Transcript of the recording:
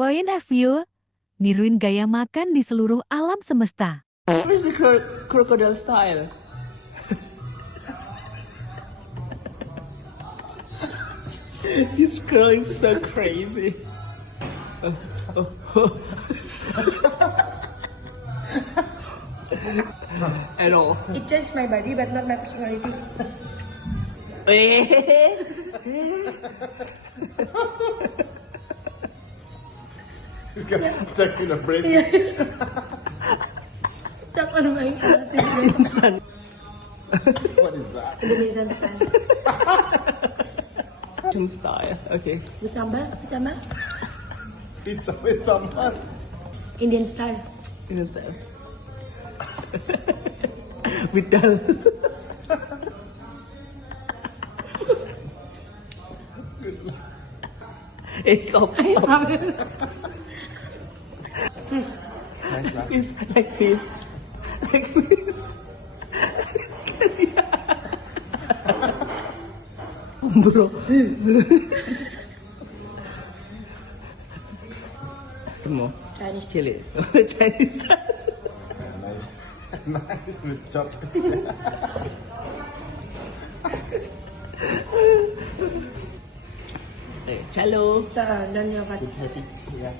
Point of view, niruin gaya makan di seluruh alam semesta. Where's the crocodile style? This girl is so crazy. At all. It changed my body, but not my personality. He's got taking a break. Stuck on my What is that? Indonesian style. Asian style. Okay. Ditambah, apa tambah? Pizza with someone. Indian style. Asian style. With dal. Hey, stop. It's like this. Like this. Bro. Come on. Chinese. Kill it. Chinese. Nice. Nice with chopsticks. Hey, Chalo. Dan yang kat Happy. Yeah.